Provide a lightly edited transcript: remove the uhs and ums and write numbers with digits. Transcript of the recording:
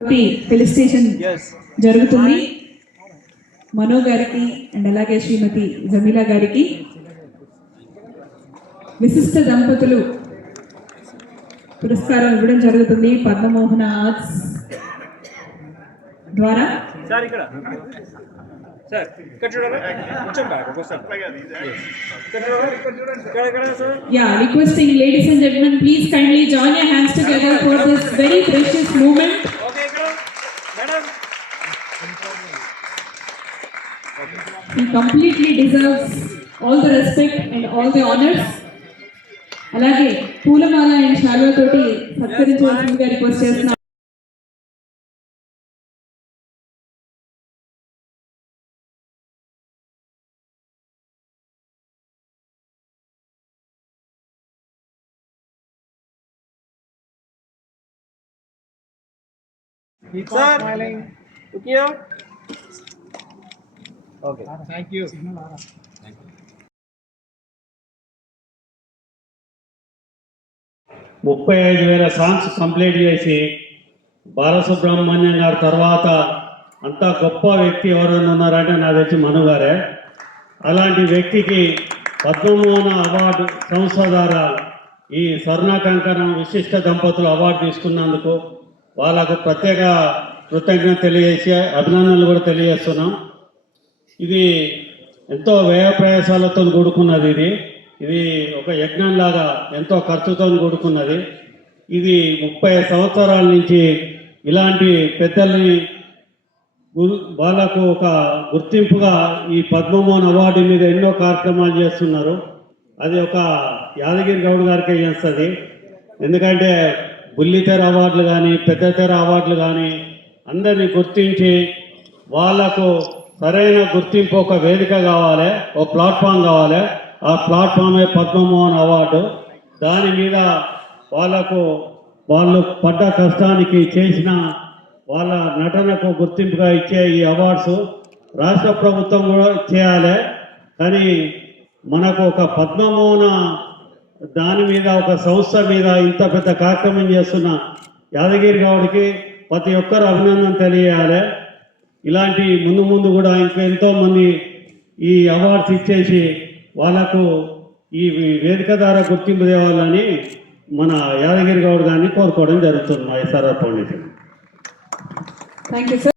Felicitation జరుగుతుంది మనో గారికి and అలాగే శ్రీమతి జమీలా గారికి విశిష్ట దంపతులు పురస్కారం ఇవ్వడం జరుగుతుంది పద్మమోహన ఆర్ట్స్ ద్వారా. Yeah, requesting ladies and gentlemen, please kindly join your hands together for this very precious moment. He completely deserves all the respect and all the honors. అలాగే పూలమాల అండ్ శాలువా తోటి సత్కరించవలసిందిగా రిక్వెస్ట్ చేస్తున్నాను. Look here. Okay. Thank you. 35,000 songs complete చేసి బాలసుబ్రహ్మణ్యం గారి తర్వాత అంత గొప్ప వ్యక్తి ఎవరైనా ఉన్నారంటే నాకు తెలిసి మను గారే. అలాంటి వ్యక్తికి పద్మమోహన అవార్డు సంస్థ ద్వారా ఈ స్వర్ణకంకణం విశిష్ట దంపతులు అవార్డు తీసుకున్నందుకు వాళ్ళకు ప్రత్యేక కృతజ్ఞత తెలియజేసి అభినందనలు కూడా తెలియజేస్తున్నాం. ఇది ఎంతో వ్యయ ప్రయాసాలతో కూడుకున్నది. ఇది ఒక యజ్ఞంలాగా ఎంతో ఖర్చుతో కూడుకున్నది. ఇది 30 సంవత్సరాల నుంచి ఇలాంటి పెద్దల్ని వాళ్ళకు ఒక గుర్తింపుగా ఈ పద్మమోహన్ అవార్డు మీద ఎన్నో కార్యక్రమాలు చేస్తున్నారు. అది ఒక యాదగిరి గౌడ్ గారికే చేస్తుంది. ఎందుకంటే బుల్లితెర అవార్డులు కానీ పెద్ద తెర అవార్డులు కానీ అందరినీ గుర్తించి వాళ్లకు సరైన గుర్తింపు ఒక వేదిక కావాలి, ఒక ప్లాట్ఫామ్ కావాలి. ఆ ప్లాట్ఫామే పద్మమోహన్ అవార్డు. దాని మీద వాళ్ళు పడ్డ కష్టానికి చేసిన వాళ్ళ నటనకు గుర్తింపుగా ఇచ్చే ఈ అవార్డ్స్ రాష్ట్ర ప్రభుత్వం కూడా చేయాలి. కానీ మనకు ఒక పద్మమోహన దాని మీద ఒక సంస్థ మీద ఇంత పెద్ద కార్యక్రమం చేస్తున్న యాదగిరి గౌడ్కి ప్రతి ఒక్కరు అభినందన తెలియాలి. ఇలాంటి ముందు కూడా ఇంకా ఎంతోమంది ఈ అవార్డ్స్ ఇచ్చేసి వాళ్ళకు ఈ వేదిక ద్వారా గుర్తింపు తేవాలని మన యాదగిరి గౌడ్ గారిని కోరుకోవడం జరుగుతుంది మా SRR foundation. Thank you sir.